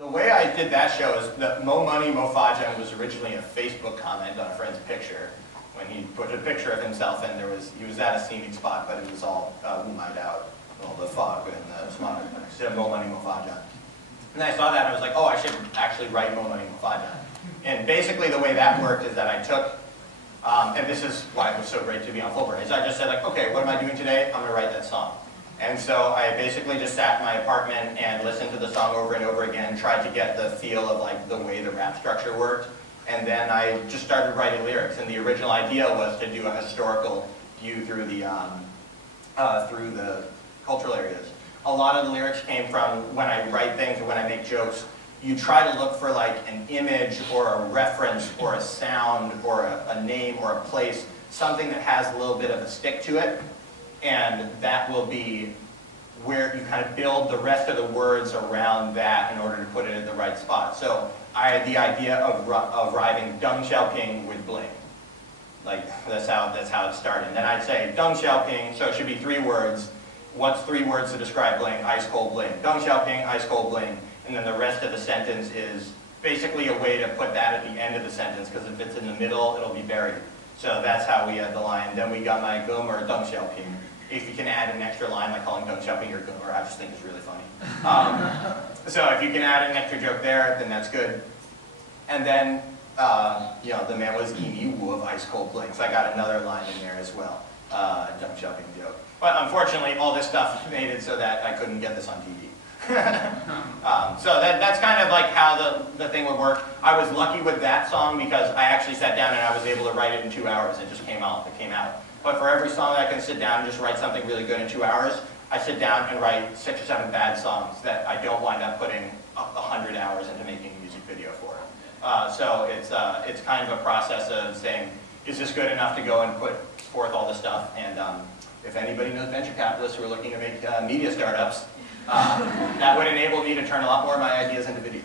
The way I did that show is that Mo Money Mo Fajan was originally a Facebook comment on a friend's picture when he put a picture of himself, and he was at a scenic spot, but it was all light out, all the fog and the smog. Instead of Mo Money Mo Fajan. And I saw that and I was like, oh, I should actually write Mo Money Mo Fajan. And basically the way that worked is that I took, and this is why it was so great to be on Fulbright, is I just said like, okay, what am I doing today? I'm going to write that song. And so I basically just sat in my apartment and listened to the song over and over again, tried to get the feel of like the way the rap structure worked, and then I just started writing lyrics. And the original idea was to do a historical view through the cultural areas. A lot of the lyrics came from when I write things or when I make jokes. You try to look for like an image or a reference or a sound or a name or a place, something that has a little bit of a stick to it, and that will be where you kind of build the rest of the words around that in order to put it at the right spot. So I had the idea of rhyming Deng Xiaoping with bling. Like that's how it started. And then I'd say Deng Xiaoping, so it should be 3 words. What's 3 words to describe bling? Ice cold bling. Deng Xiaoping, ice cold bling. And then the rest of the sentence is basically a way to put that at the end of the sentence, because if it's in the middle, it'll be buried. So that's how we had the line. Then we got my Gomer Deng Xiaoping. If you can add an extra line like calling Deng Xiaoping your Gomer, I just think it's really funny. So if you can add an extra joke there, then that's good. And then, you know, the man was Emu Wu of ice cold bling. So I got another line in there as well, Deng Xiaoping joke. But unfortunately, all this stuff made it so that I couldn't get this on TV. So that's kind of like how the thing would work. I was lucky with that song because I actually sat down and I was able to write it in 2 hours. It just came out. It came out. But for every song I can sit down and just write something really good in 2 hours, I sit down and write 6 or 7 bad songs that I don't wind up putting 100 hours into making a music video for. So it's kind of a process of saying, is this good enough to go and put forth all this stuff? And if anybody knows venture capitalists who are looking to make media startups, that would enable me to turn a lot more of my ideas into videos.